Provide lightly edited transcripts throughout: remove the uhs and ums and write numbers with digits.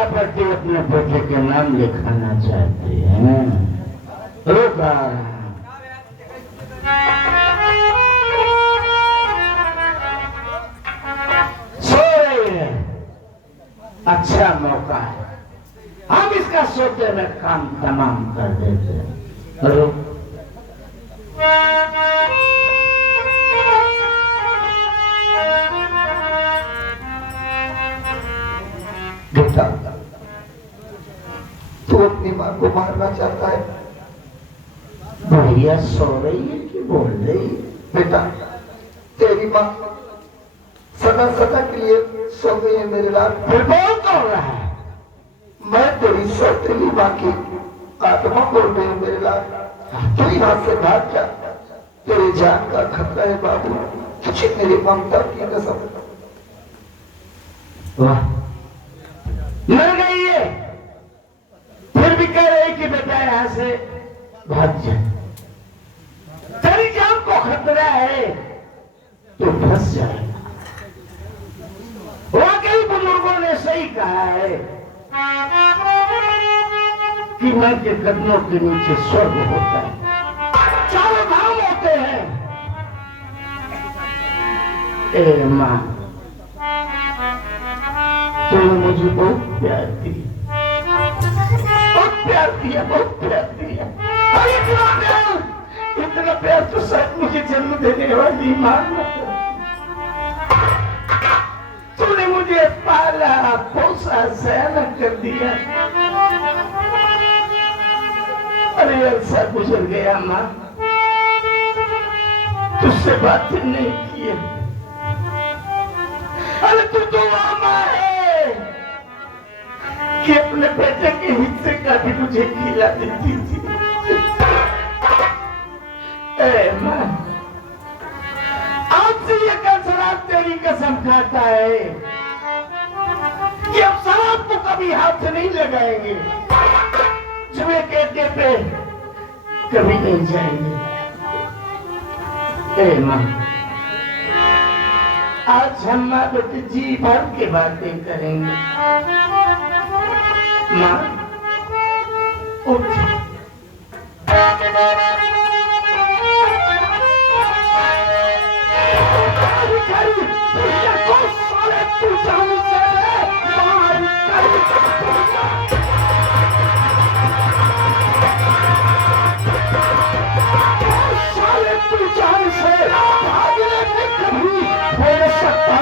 Property अपने बेटे के नाम लिखाना चाहती है। रुका अच्छा मौका है, हम इसका सोते में काम तमाम कर देते हैं। रुक बेटा, तू अपनी माँ को मारना चाहता है? भैया सो रही है कि बोल रही है? बेटा, तेरी माँ सदा सदा के लिए सो गई है मेरे लाल। फिर बोल कौन रहा है? मैं तेरी सौतेली माँ की आत्मा बोल रही हूँ मेरे लाल। तू यहाँ से भाग जा, तेरी जान का खतरा है बाबू। तुझे मेरी ममता की कसम। वाह, मर गई है, फिर भी कह रही कि बेटा यहाँ से भाग जा। तेरी जान को खतरा है, तो फंस जाएगा। वाकई बुजुर्गों ने सही कहा है कि मां के कदमों के नीचे स्वर्ग होता है, चारों धाम होते हैं। ए मां, तूने मुझे बहुत प्यार दिया, बहुत प्यार दिया, बहुत प्यार दिया। और इतना प्यार तो शायद मुझे जन्म देने वाली मां न कर। तूने मुझे पाला पोसा सयाना कर दिया। अरे अरसा गुजर गया मां, तुझसे बातें नहीं की। अरे तू तो मां है कि अपने बेटे के हिस्से का भी मुझे खिला देती थी। ए मां, आज से ये कल शराब तेरी कसम खाता है कि अब शराब को कभी हाथ से नहीं लगाएंगे, जुए के अड्डे पे कभी नहीं जाएंगे। ए मां, आज हम मां बेटे जी भर के बातें करेंगे। मां उठ,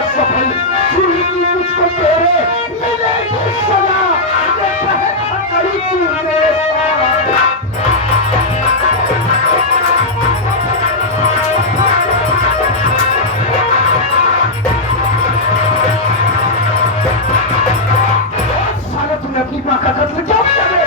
सफल मुझको तेरे मिलेगी सदा। मेरे साथ साला तुमने अपनी माँ का कत्ल क्यों किया?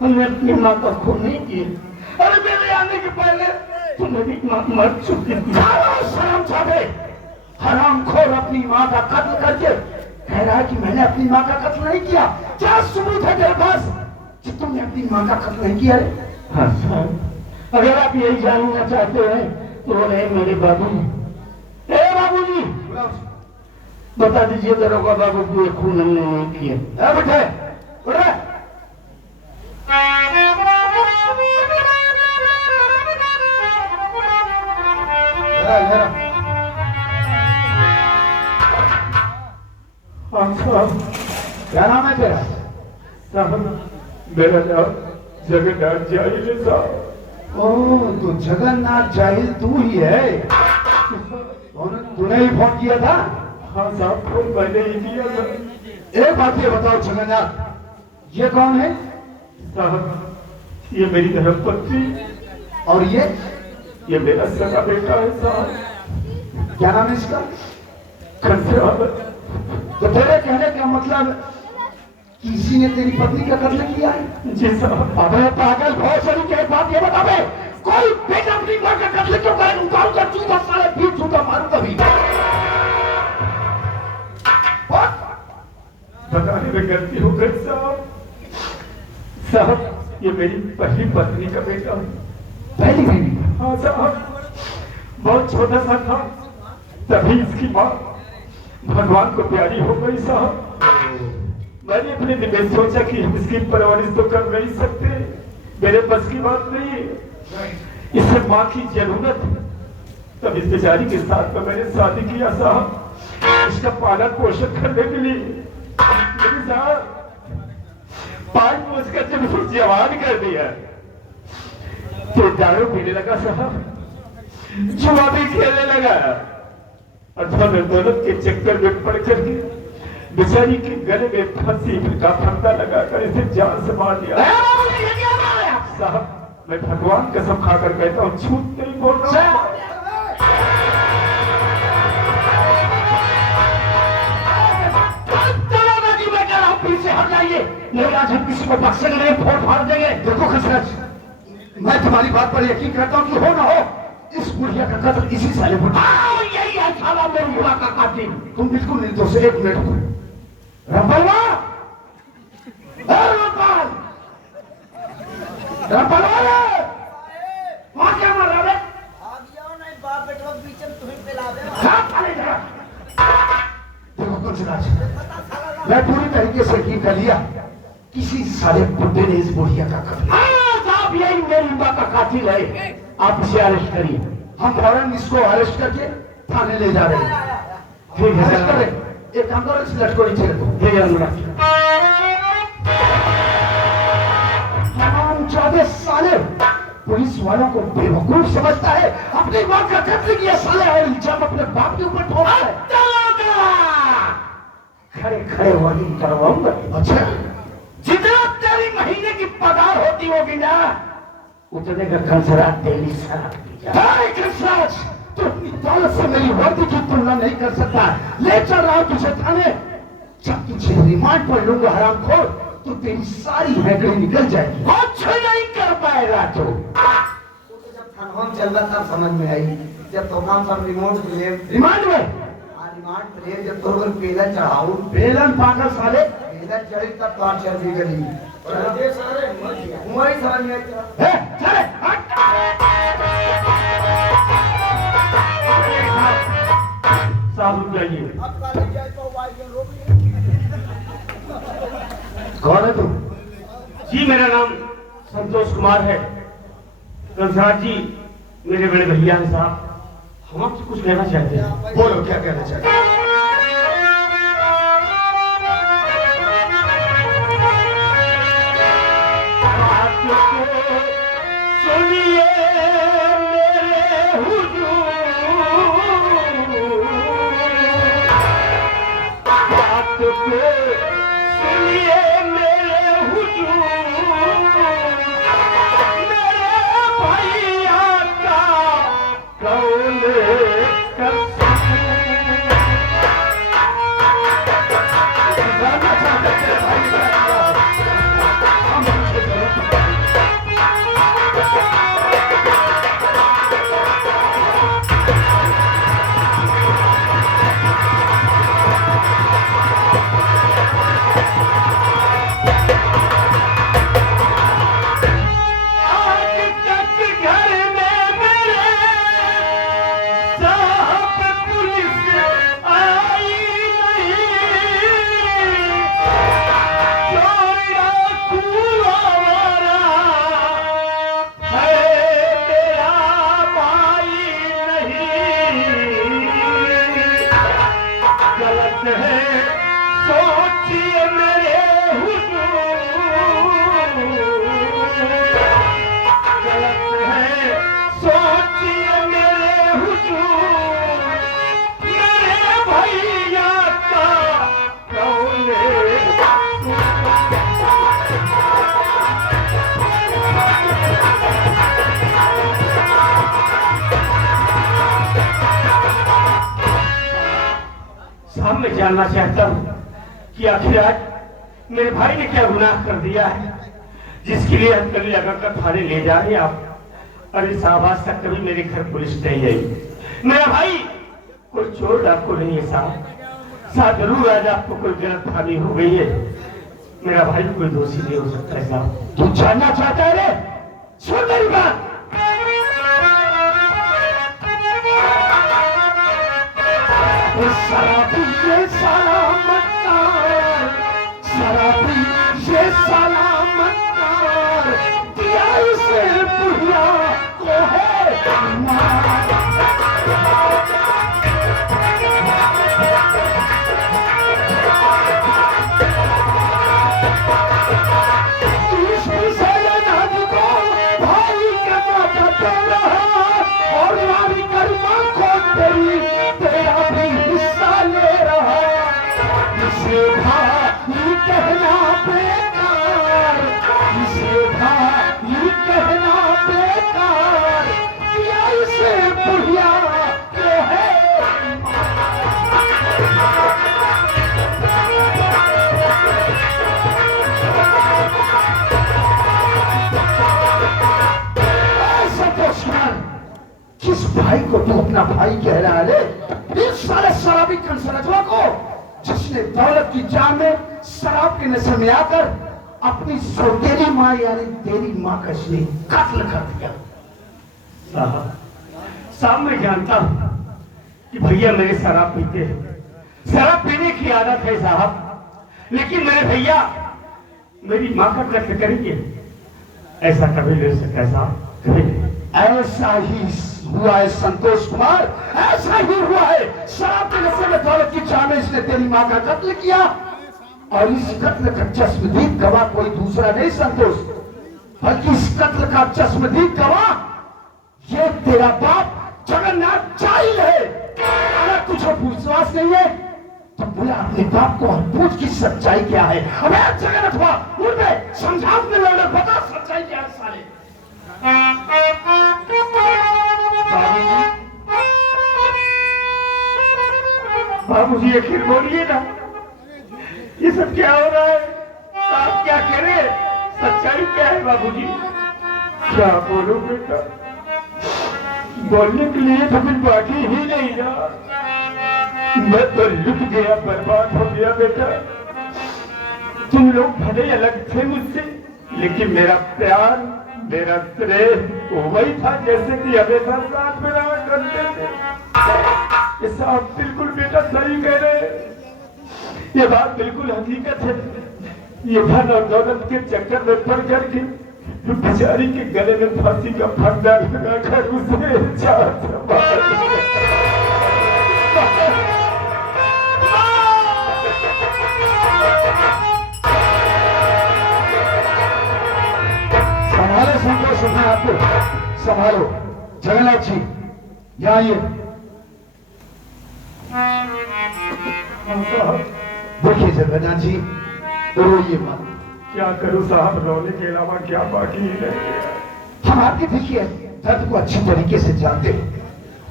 हमने अपनी माँ का खून नहीं किया। अरे मेरे आने के पहले तो मेरी माँ मर चुकी थी। शर्म छाड़े, हरामखोर अपनी माँ का कत्ल करके कह रहा है कि मैंने अपनी माँ का कत्ल नहीं किया। क्या सबूत है तेरे पास कि तुमने अपनी माँ का कत्ल नहीं किया? हाँ सर, अगर आप यही जानना चाहते हैं वो है मेरे बाबूजी। ए बाबूजी, बता दीजिए दरोगा बाबू को ये खून हमने नहीं किया। बैठे बैठे। हाँ साहब। क्या नाम है तेरा? साहब मेरा नाम जगन्नाथ जाहिल है साहब। ओह, तो जगन्नाथ जाहिल तू ही है? तूने ही फोन किया था? हाँ साहब, फोन मैंने ही किया था। एक बात ये बताओ जगन्नाथ, ये कौन है? साहब ये मेरी धर्मपत्नी और ये मेरा सगा बेटा है साहब। क्या नाम है इसका? खंजरावत। तो तेरे कहने का मतलब किसी ने तेरी पत्नी का कत्ल किया है? जी साहब। अबे पागल, बहुत सारी क्या बात ये बता बे, कोई बेटा अपनी मां का कत्ल क्यों करे? उतारू कर जूता, साले बीच जूता मारू कभी। बताने में गलती हो गई साहब। साहब ये मेरी पहली पत्नी का बेटा है। पहली बीवी? हाँ साहब, बहुत छोटा सा था तभी इसकी माँ भगवान को प्यारी हो गई साहब। मैंने अपने दिल में सोचा कि इसकी परवरिश तो कर नहीं सकते, मेरे बस की बात नहीं, इसे माँ की जरूरत। तब इस बेचारी के साथ में मैंने शादी किया साहब, इसका पालन पोषण करने के लिए। लेकिन साहब पाल पोष कर जब उसको जवान कर दिया तो दारू पीने लगा साहब, जुआ भी खेलने लगा और दौलत के चक्कर में पड़ करके बेचारी के गले में फांसी का फंदा लगाकर इसे जान से मार दिया। साहब मैं भगवान कसम खाकर कहता हूँ, झूठ नहीं बोल रहा हूँ। पीछे हट जाइए, नहीं आज हम किसी को बख्शेंगे नहीं, फोड़ फाड़ देंगे। देखो खसरत, मैं तुम्हारी बात पर यकीन करता हूँ कि हो ना हो इस बुढ़िया का कत्ल इसी साले को। यही है साला मेरी बुआ का कातिल। तुम बिल्कुल निर्दोष हो। एक मिनट को रंपलवा, रंपलवा वहां क्या मार रहा है? बाप बेटवा बीच में तुम्हें पिलावे। देखो कंसराज, मैं पूरी तरीके से यकीन कर लिया किसी साले बुड्ढे ने इस बुढ़िया का कत्ल। साहब यही मेरी माँ का कातिल है, आप इसे अरेस्ट करिए। हम फौरन इसको अरेस्ट करके थाने ले जा रहे हैं। ठीक है अरेस्ट करें। एक काम करो, इस लटको नीचे रखो। ठीक है अनुराग। हरामजादे साले, पुलिस वालों को बेवकूफ समझता है, अपनी मां का कत्ल किया साले और इल्जाम अपने बाप के ऊपर ठोका है। खड़े खड़े वही करवाऊंगा। अच्छा, जितना तेरी महीने की पगार होती होगी ना, उतने का कंसराज तेरी शराब पी जा। कंसराज, तू अपनी दौलत से मेरी वर्दी की तुलना नहीं कर सकता। ले चल रहा हूं तुझे थाने, जब तुझे रिमांड पर लूंगा हरामखोर, तो तेरी सारी हैकड़ी निकल जाएगी। कुछ नहीं कर पाएगा तू। जब थनहोम चल रहा तब समझ में आई, जब तूफान सब रिमोट ले रिमांड में रिमांड ले, जब तो बेलन चढ़ाऊ, बेलन पागल साले, बेलन चढ़ी तब टॉर्चर भी करी और ये सारे उम्र ही समझ में आई। है चले हट। साहब रुक जाइए। अब का ले जाए तो वाई के रोक लिए। कौन है तू? जी मेरा नाम संतोष कुमार है। कंसराज जी मेरे बड़े भैया हैं साहब, हम आपसे कुछ कहना चाहते हैं। बोलो क्या कहना चाहते हैं? सुनिए मेरे हुजूर, बात को सुनिए मेरे हुजूर, मेरे भैया का कौन कर साहब मैं जानना चाहता हूँ कि आखिर आज मेरे भाई ने क्या गुनाह कर दिया है जिसके लिए हम कल लगाकर थाने ले जा रहे हैं आप। अरे साहब आज तक कभी मेरे घर पुलिस नहीं आई। मेरा भाई कोई चोर डाकू नहीं है साहब। साहब जरूर आज आपको कोई गलतफहमी हो गई है। मेरा भाई कोई दोषी नहीं हो सकता है साहब। तू जानना चाहता है रे? सुन मेरी बात। शराबी ये सलामत शराबी ये सलामत दिया इसे बुढ़िया को है भाई के मौका दे रहा और मारी करमा को तेरा भी हिस्सा ले रहा। इसे भाई कहना बेकार इसे भाई कहना बेकार किया इसे बुढ़िया को है किस भाई को तू अपना भाई कह रहा है रे? इस सारे शराबी कंसरजवा को जिसने दौलत की जान में शराब के नशे में आकर अपनी सौतेली माँ यानी तेरी माँ का इसने कत्ल कर दिया। साहब मैं जानता हूँ कि भैया मेरे शराब पीते हैं। शराब पीने की आदत है साहब। लेकिन मेरे भैया मेरी माँ का कत्ल करेंगे ऐसा कभी नहीं हो सकता साहब। कभी नहीं। ऐसा ही हुआ है संतोष कुमार। ऐसा ही हुआ है। शराब के नशे में दौलत की चाह में इसने तेरी माँ का कत्ल किया और इस कत्ल का चश्मदीद गवाह कोई दूसरा नहीं संतोष बल्कि इस कत्ल का चश्मदीद गवाह ये तेरा बाप जगन्नाथ चाहिल है। अगर तुझे विश्वास नहीं है तो बुला अपने बाप को और पूछ की सच्चाई क्या है। अबे जगन्नाथ हुआ उनमें समझाओ में लौटे बता सच्चाई क्या है साले। बाबूजी आखिर बोलिए ना ये सब क्या हो रहा है? आप क्या कह रहे हैं? सच्चाई क्या है बाबूजी? क्या बोलो बेटा? बोलने के लिए तो कुछ बाकी ही नहीं ना। मैं तो लुट गया बर्बाद हो गया बेटा। तुम लोग भले अलग थे मुझसे लेकिन मेरा प्यार मेरा प्रेम वही था जैसे कि हमेशा साथ में रहा करते थे। ये साहब बिल्कुल बेटा सही कह रहे हैं। ये बात बिल्कुल हकीकत है। ये धन और दौलत के चक्कर में पड़ करके बेचारी के गले में फांसी का फंदा लगाकर उसे संभालो संतोष मैं आपको संभालो। जगन्नाथ जी यहाँ आइए। देखिए जगन्नाथ जी रोइए मत। क्या करूं साहब? रोने के अलावा क्या बाकी है? हम आपके देखिए दर्द को अच्छी तरीके से जानते हैं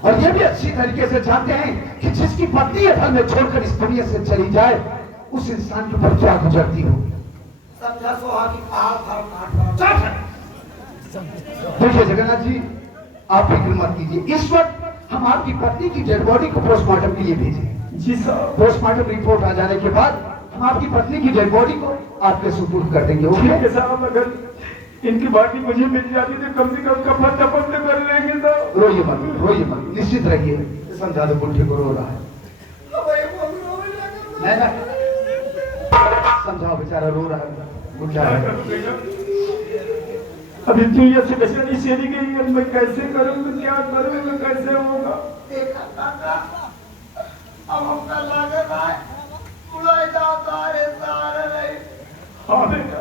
और ये भी अच्छी तरीके से जानते हैं कि जिसकी पत्नी ये घर में छोड़कर इस दुनिया से चली जाए उस इंसान के ऊपर क्या गुजरती हो। देखिए जगन्नाथ जी आप फिक्र मत कीजिए। इस वक्त हम आपकी पत्नी की डेड बॉडी को पोस्टमार्टम के लिए भेजे। जी साहब। पोस्टमार्टम रिपोर्ट आ जाने के बाद हम आपकी पत्नी की डेड बॉडी को आपके सुपुर्द कर देंगे। ओके साहब। अगर इनकी बाकी मुझे मिल जाती तो कम से कम कफन दफन तो कर लेंगे साहब। रोइए मत निश्चित रहिए। समझा दो बुढ़े को रो रहा है। नहीं समझाओ बेचारा रो रहा है बुढ़ा है। अभी दुनिया से बेचारी चली गई है। मैं कैसे करूंगा क्या करूंगा कैसे होगा? हाँ बेटा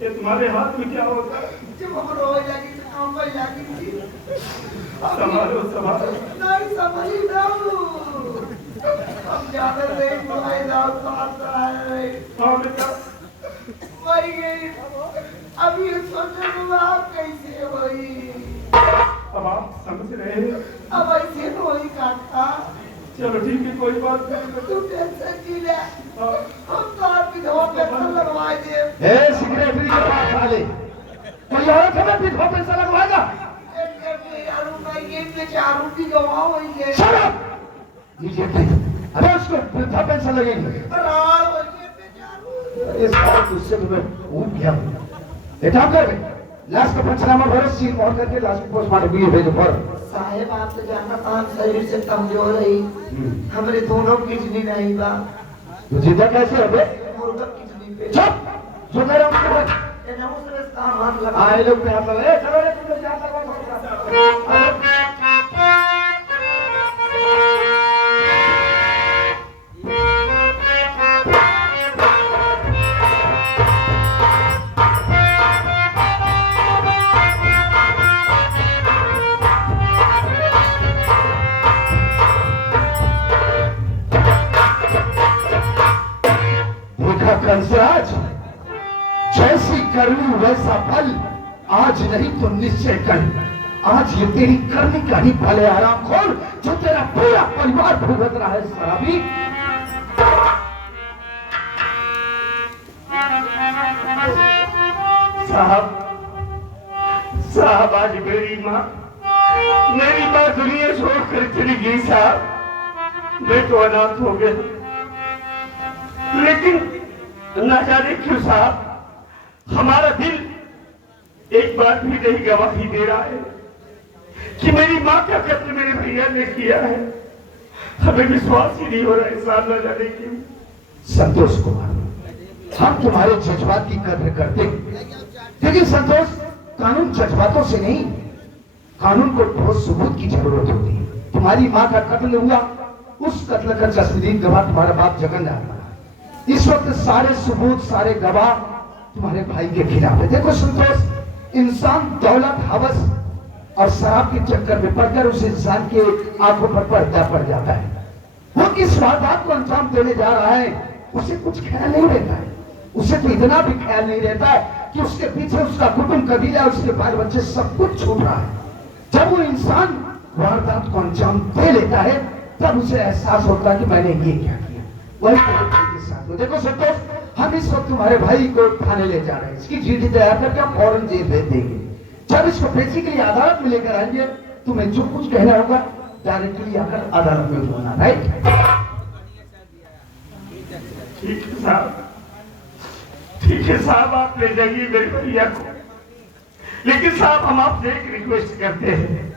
ये तुम्हारे हाथ में क्या होता? संभालो संभालो। हाँ बेटा अभी सोचो आप कैसे हुई। अब आप समझ रहे हैं। अब ऐसे तो वही काका चलो ठीक है, कोई बात नहीं। तू टेंशन की ले, हम तो आपकी दवा पेंशन लगवाए दे। ए सेक्रेटरी के पास आ ले, कोई औरत हमें विधवा पेंशन लगवाएगा? यारों का ये बेचारों की दवा हुई है। Shut up! नीचे देख, अरे उसको वृद्धा पेंशन लगेगी। अरे सारा तुझसे तुम्हें ऊँट गया। बेटा कर बे, लाश का पंचनामा भरो, सील मोहर करके लाश को पोस्टमार्टम के लिए भेजो। पर साहेब आप तो जानना काम शरीर से कमजोर है, हमारे दोनों किडनी नहीं बा। तू जिंदा कैसे हो बे? मुर्गा किडनी पे। चुप! जो कह रहा हूँ उसको कर। ये ना उसमें काम हाथ लगा। आए लोग पे हाथ लगा। ए चलो रे, तुम लोग जाओ लगवा। कंसराज, जैसी करनी वैसा फल, आज नहीं तो निश्चय कल। आज ये तेरी करनी का ही फल है हरामखोर, जो तेरा पूरा परिवार भुगत रहा है शराबी। साहब, साहब आज मेरी माँ दुनिया छोड़कर चली गई साहब। मैं तो अनाथ हो गया, लेकिन ना जाने क्यों साहब हमारा दिल एक बार भी नहीं गवाही दे रहा है कि मेरी माँ का कत्ल मेरे भैया ने किया है। हमें विश्वास ही नहीं हो रहा है साहब, ना जाने क्यों। संतोष कुमार, हम तुम्हारे जज्बात की कद्र करते हैं, लेकिन संतोष, कानून जज्बातों से नहीं, कानून को ठोस सबूत की जरूरत होती है। तुम्हारी माँ का कत्ल हुआ, उस कत्ल का तस्दीक गवाह तुम्हारा बाप जगन्नाथ। इस वक्त सारे सबूत, सारे गवाह तुम्हारे भाई के खिलाफ है। देखो संतोष, इंसान दौलत, हवस और शराब के चक्कर में पड़कर उस इंसान के आंखों पर पर्दा पड़ जाता है। वो किस वारदात को अंजाम देने जा रहा है उसे कुछ ख्याल नहीं रहता है। उसे तो इतना भी ख्याल नहीं रहता है कि उसके पीछे उसका कुटुंब, कबीला, उसके बाल बच्चे सब कुछ छूट रहा है। जब वो इंसान वारदात को अंजाम दे लेता है तब उसे एहसास होता है कि मैंने ये क्या किया। वही के साथ हो। देखो संतोष, हम इस वक्त तुम्हारे भाई को थाने ले जा रहे हैं, इसकी जीडी तैयार करके हम फौरन जेल भेज देंगे। जब इसको पेशी के लिए अदालत में लेकर आएंगे, तुम्हें जो कुछ कहना होगा डायरेक्टली आकर अदालत में बोलना। राइट? ठीक है साहब, ठीक है साहब, आप ले जाइए मेरे भैया को। लेकिन साहब हम आपसे एक रिक्वेस्ट करते हैं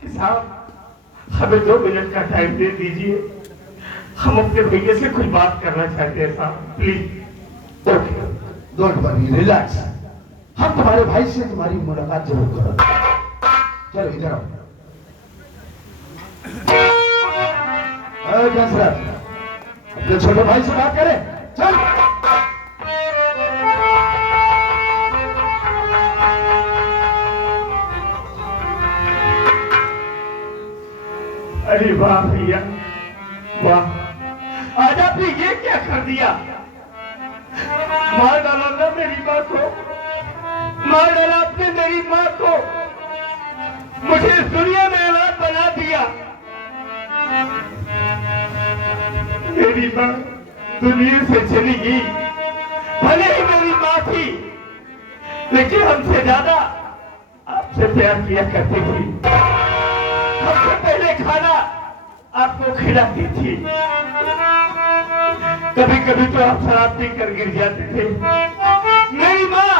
कि साहब हमें 2 मिनट का टाइम दे दीजिए, हम अपने भैया से कुछ बात करना चाहते हैं साहब, please. Okay, don't worry, relax. हम तुम्हारे भाई से तुम्हारी मुलाकात जरूर करेंगे। चलो इधर आओ। अपने छोटे भाई से बात करें। चल। अरे वाह भैया, वाह, आज आपने ये क्या कर दिया? मार डाला ना मेरी माँ को, मार डाला आपने मेरी माँ को, मुझे इस दुनिया में औलाद बना दिया। मेरी माँ दुनिया से चली गई, भले ही मेरी माँ थी, लेकिन हमसे ज्यादा आपसे प्यार किया करती थी। सबसे पहले खाना आपको खिलाती थी, कभी कभी तो आप शराब पीकर गिर जाते थे। मेरी माँ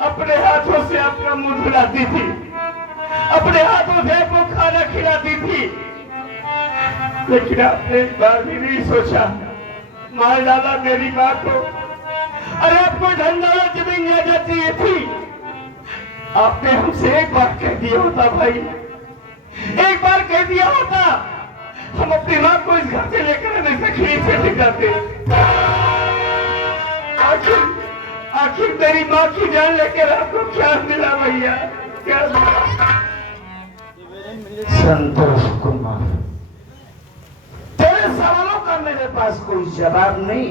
अपने हाथों से आपका मुंह धुलाती थी, अपने हाथों से आपको खाना खिलाती थी, लेकिन आपने एक बार भी नहीं सोचा, मार डाला मेरी माँ को। अरे आपको धन दौलत जमीन जायदाद चाहिए थी, आपने हमसे एक बार कह दिया होता भाई, एक बार कह दिया होता, हम अपनी माँ को इस घर से लेकर आने से खरीद से ले जाते। आखिर मेरी माँ की जान लेकर आपको क्या मिला भैया, क्या मिला? संतोष कुमार, तेरे सवालों का मेरे पास कोई जवाब नहीं,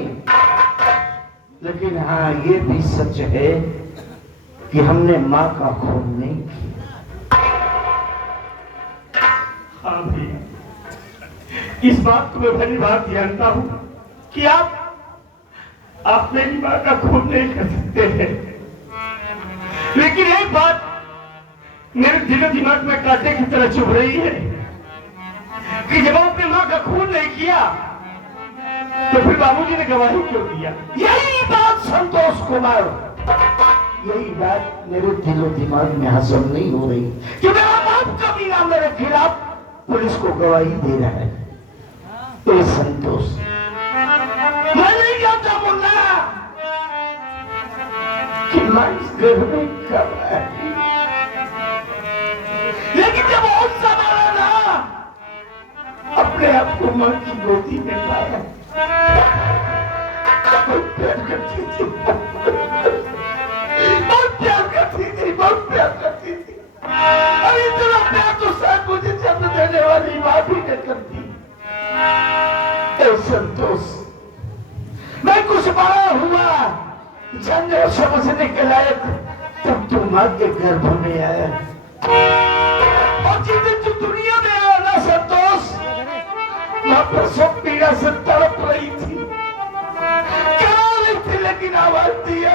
लेकिन हाँ ये भी सच है कि हमने माँ का खून नहीं किया। हाँ भैया, इस बात को मैं भली बात जानता हूं कि आप मेरी मां का खून नहीं कर सकते हैं, लेकिन एक बात मेरे दिलो दिमाग में कांटे की तरह चुभ रही है कि जब आपने मां का खून नहीं किया तो फिर बाबूजी ने गवाही क्यों दिया? यही बात संतोष कुमार, यही बात मेरे दिलो दिमाग में हजम नहीं हो रही कि मेरा बाप का मीना मेरे खिलाफ पुलिस को गवाही दे रहा है। ए संतोष, मैं नहीं जानता मुन्ना कि मैं इस घर में कब आई, लेकिन जब और संभाला ना अपने आप को मां की गोदी में पाया, बहुत प्यार करती थी, बहुत प्यार करती थी, बहुत प्यार करती थी। और इतना प्यार तो शायद मुझे जन्म देने वाली मां भी नहीं करती। ए संतोष, मैं कुछ बड़ा हुआ, जानने और समझने के लायक, तब तू मां के गर्भ में आया। और जिस दिन तू दुनिया में आया ना संतोष, मां प्रसव पीड़ा से तड़प रही थी, क्या रही थी, लेकिन आवाज दिया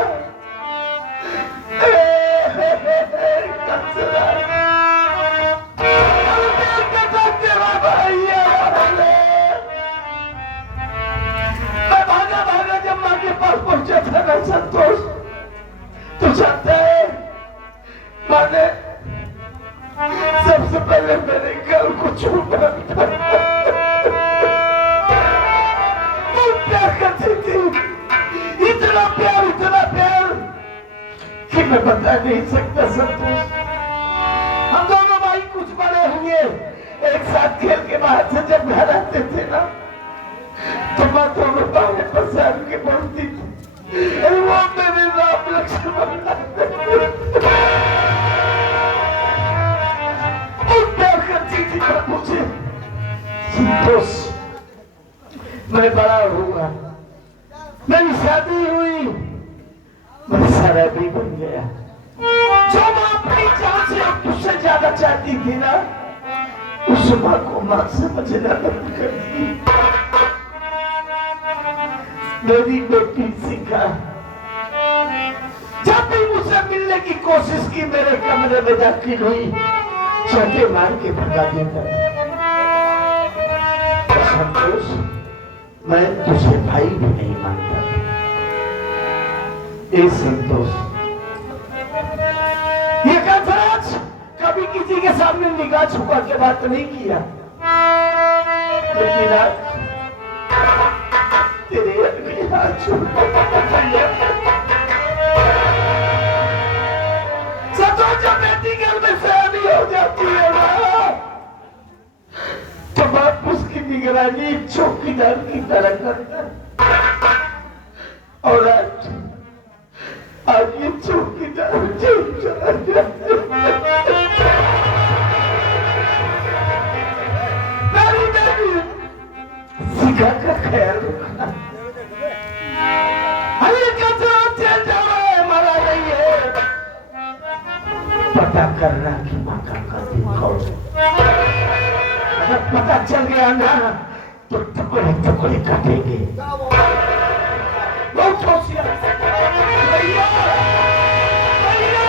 मैं भागा भागा जब मां के पास पहुंचा था ना संतोष, तो जानता है मां ने सबसे पहले मेरे घर को छूटा था। बहुत प्यार करती थी, इतना प्यार कि मैं बता नहीं सकता संतोष। हम दोनों भाई कुछ बड़े हुए, एक साथ खेल के बाहर से जब घर आते थे ना, तो मैं दोनों बाहर पसार के बोलती थी, अरे वो मेरे राम लक्ष्मण प्यार करती थी मुझे। संतोष, मैं बड़ा हुआ, मेरी शादी हुई, मैं सारा भी बन गया। जो मां अपनी जान से तुझसे ज्यादा चाहती थी ना, उस मां को मां समझना बंद कर दी। मेरी बेटी सीखा, जब भी मुझसे मिलने की कोशिश की, मेरे कमरे में दाखिल हुई, चाटे मार के भगा देता। संतोष, मैं तुझे भाई भी नहीं मानता। ए संतोष, ये कंफरेंस कभी किसी के सामने निगाह छुपा के बात नहीं किया, लेकिन आज तेरे अगले हाथ संतोष, जब बेटी घर में शादी हो जाती है ना, तो बाप उसकी निगरानी चौकीदार की तरह करता है। और आज ये चौकीदार जेल चला जाता है। मेरी बेटी शिखा का ख्याल रखना, अरे कचरा जेल जा रहा है, मरा नहीं है, पता करना कि मां का कातिल कौन है। अगर पता चल गया ना, तो टुकड़े टुकड़े काटेंगे। बहुत होशियार भैया, भैया।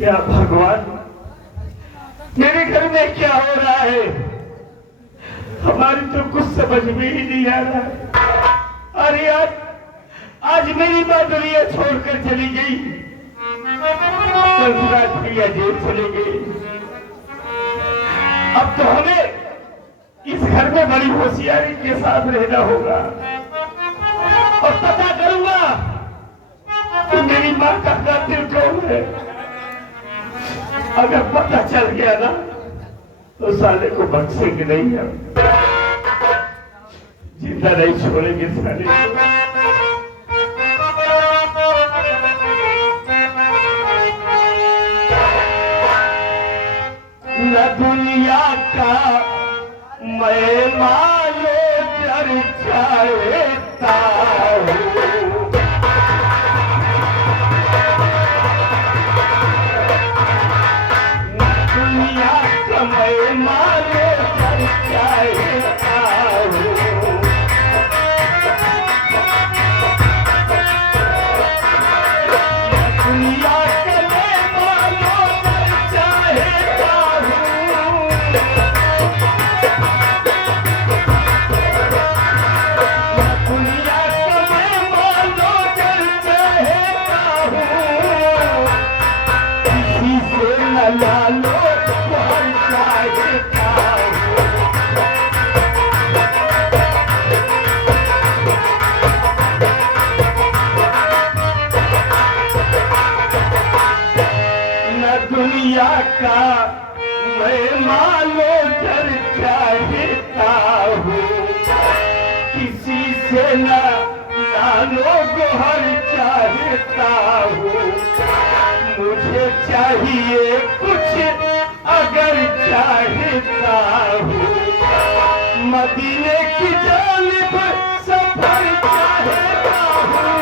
या भगवान, मेरे घर में क्या हो रहा है? हमारी तो कुछ समझ में ही नहीं आ रहा है। अरे आज मेरी मां दुनिया छोड़कर चली गई, कल रात प्रिया जेल चली गई। अब तो हमें इस घर में बड़ी होशियारी के साथ रहना होगा और पता करूंगा कि मेरी मां का कातिल कौन है। अगर पता चल गया ना, तो साले को बख्शेंगे नहीं, हम जिंदा नहीं छोड़ेंगे साले को। न दुनिया का मैं मालो जर चाहता हूँ। दुनिया का मैं मालो जर चाहता हूँ। दुनिया के मैं मालो जर चाहता हूँ। दुनिया का मैं मालो जर चाहता हूँ। किसी से न लालो प्यार चाहता हूँ। न दुनिया का मैं मालो जर चाहता हूँ। किसी से न लालो गोहर चाहता हूँ। मुझे चाहिए कुछ अगर चाहता हूँ। मदीने की जानिब सफर चाहता हूँ।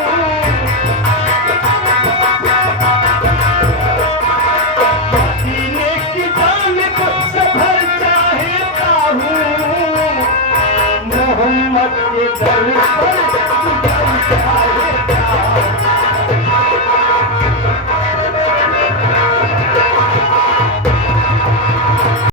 मदीने की जानिब सफर चाहता हूँ। मोहम्मद के दर पर